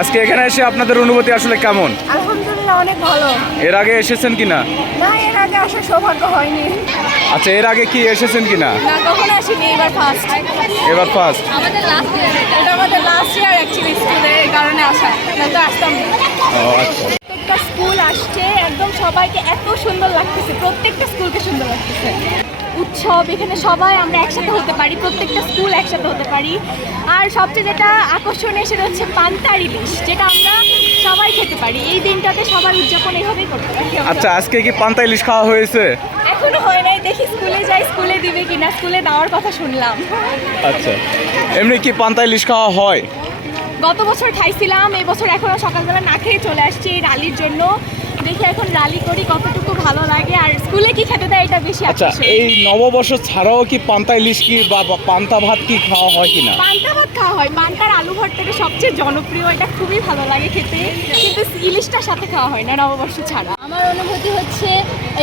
আজকে এখানে এসে আপনাদের অনুভূতি আসলে কেমন? আলহামদুলিল্লাহ অনেক ভালো। এর আগে এসেছেন কিনা না? এর আগে আসার সৌভাগ্য হয়নি। আচ্ছা এর আগে কি এসেছেন কিনা না? কখনো আসিনি এবার ফার্স্ট এবার ফার্স্ট আমাদের লাস্ট ইয়ার এটা। আমাদের লাস্ট ইয়ার অ্যাকচুয়ালি স্কুলের এই কারণে আসা। না তো আসতাম না ও আচ্ছা। প্রত্যেকটা স্কুল আসছে একদম সবাইকে এত সুন্দর লাগতেছে প্রত্যেকটা স্কুলকে সুন্দর লাগতেছে। উৎসব এখানে সবাই আমরা একসাথে হতে পারি প্রত্যেকটা স্কুল একসাথে হতে পারি। আর সবচেয়ে যেটা আকর্ষণীয় সেটা হচ্ছে পান্তার ইলিশ যেটা আমরা সবাই খেতে পারি। এই দিনটাতে সবার উদযাপন এইভাবেই করতে পারি আচ্ছা আজকে কি পান্তা ইলিশ খাওয়া হয়েছে? এখনও হয় নাই দেখি স্কুলে যাই স্কুলে দিবে কিনা স্কুলে দেওয়ার কথা শুনলাম। আচ্ছা এমনি কি পান্তা ইলিশ খাওয়া হয়? গত বছর খাইছিলাম এবছর বছর এখনও সকালবেলা না খেয়ে চলে আসছি এই রালির জন্য। দেখি এখন রালি করি কতটুকু ভালো লাগে আর স্কুলে কি খেতে দেয় এটা বেশি আচ্ছা এই নববর্ষ ছাড়াও কি পান্তা ইলিশ কি বা বা পান্তা ভাত কি খাওয়া হয় কিনা? পান্তা ভাত খাওয়া হয় পান্তার আলু ভর্তাটা সবচেয়ে জনপ্রিয় এটা খুবই ভালো লাগে খেতে। কিন্তু ইলিশটার সাথে খাওয়া হয় না নববর্ষ ছাড়া। আমার অনুভূতি হচ্ছে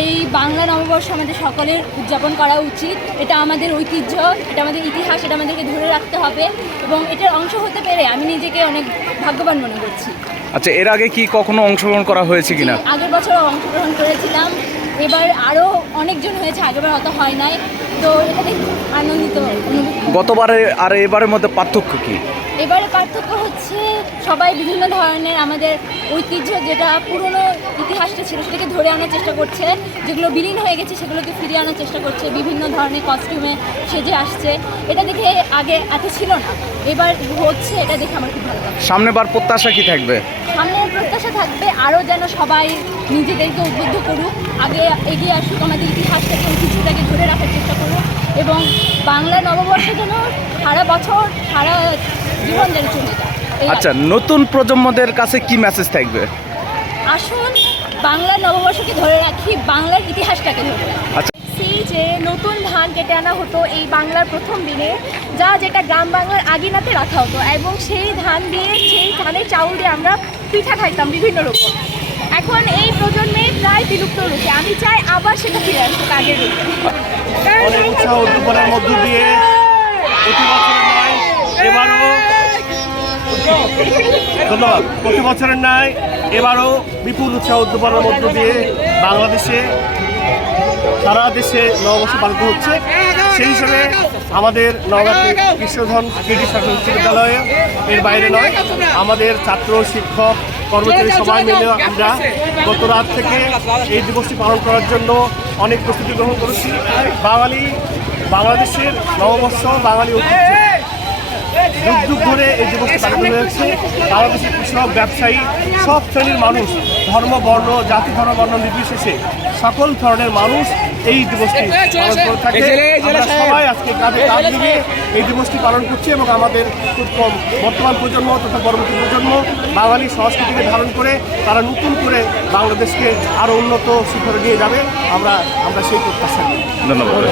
এই বাংলা নববর্ষ আমাদের সকলের উদযাপন করা উচিত। এটা আমাদের ঐতিহ্য এটা আমাদের ইতিহাস এটা আমাদেরকে ধরে রাখতে হবে এবং এটার অংশ হতে পেরে আমি নিজেকে অনেক ভাগ্যবান মনে করছি। আচ্ছা এর আগে কি কখনো অংশগ্রহণ করা হয়েছে কিনা? আগের বছর অংশগ্রহণ করেছিলাম। এবার আরও অনেকজন হয়েছে আগেরবার অত হয় নাই। তো এটা খুব আনন্দিত অনুভূতি। গতবারে আর এবারের মধ্যে পার্থক্য কি? এবারে পার্থক্য হচ্ছে সবাই বিভিন্ন ধরনের আমাদের ঐতিহ্য যেটা পুরনো ইতিহাসটা ছিল সেটাকে ধরে আনার চেষ্টা করছে যেগুলো বিলীন হয়ে গেছে সেগুলোকে ফিরিয়ে আনার চেষ্টা করছে বিভিন্ন ধরনের কস্টিউমে সেজে আসছে। এটা দেখে আগে এত ছিল না এবার হচ্ছে এটা দেখে আমার খুব ভালো লাগে সামনেবার প্রত্যাশা কি থাকবে? সামনের প্রত্যাশা থাকবে আরও যেন সবাই নিজেদেরকে উদ্বুদ্ধ করুক আগে এগিয়ে আসুক আমাদের ইতিহাসটাকে ঐতিহ্যটাকে ধরে রাখার চেষ্টা এবং বাংলা নববর্ষ যেন সারা বছর সারা জীবন যেন চলে যায়। আচ্ছা নতুন প্রজন্মদের কাছে কি মেসেজ থাকবে? আসুন বাংলা নববর্ষকে ধরে রাখি বাংলার ইতিহাসটাকে ধরে রাখি। আচ্ছা। সেই যে নতুন ধান কেটে আনা হতো এই বাংলার প্রথম দিনে যা যেটা গ্রাম বাংলার আগিনাতে রাখা হতো এবং সেই ধান দিয়ে সেই ধানের চাউল দিয়ে আমরা পিঠা খাইতাম বিভিন্ন রকম এখন এই প্রজন্মে প্রায় বিলুপ্ত রূপে। আমি আবার সেটা ফিরে অনেক উৎসাহ মধ্য দিয়ে প্রতি বছরের নয় এবারও প্রতি বছরের এবারও বিপুল উৎসাহ উদ্দীপনার মধ্য দিয়ে বাংলাদেশে, সারা দেশে নববর্ষ পালিত হচ্ছে। সেই হিসেবে আমাদের নবগাতে কৃষ্ণধন কৃষি সরকারি বিশ্ববিদ্যালয়ে এর বাইরে নয় আমাদের ছাত্র শিক্ষক কর্মচারী সবাই মিলে আমরা গত রাত থেকে এই দিবসটি পালন করার জন্য অনেক প্রস্তুতি গ্রহণ করেছি। বাঙালি বাংলাদেশের নববর্ষ বাঙালি ঐতিহ্য। যুগ যুগ ধরে এই দিবসটি পালিত হয়েছে। বাংলাদেশের কৃষক ব্যবসায়ী সব শ্রেণির মানুষ ধর্ম বর্ণ জাতি ধর্ম বর্ণ নির্বিশেষে সকল ধরনের মানুষ এই দিবসটি পালন করে থাকে। আমরা সবাই আজকে গ্রামে গ্রাম নিয়ে এই দিবসটি পালন করছি এবং আমাদের খুব কম বর্তমান প্রজন্ম তথা পরবর্তী প্রজন্ম বাঙালি সংস্কৃতিকে ধারণ করে তারা নতুন করে বাংলাদেশকে আরও উন্নত শিখরে নিয়ে যাবে। আমরা আমরা সেই প্রত্যাশা করি ধন্যবাদ।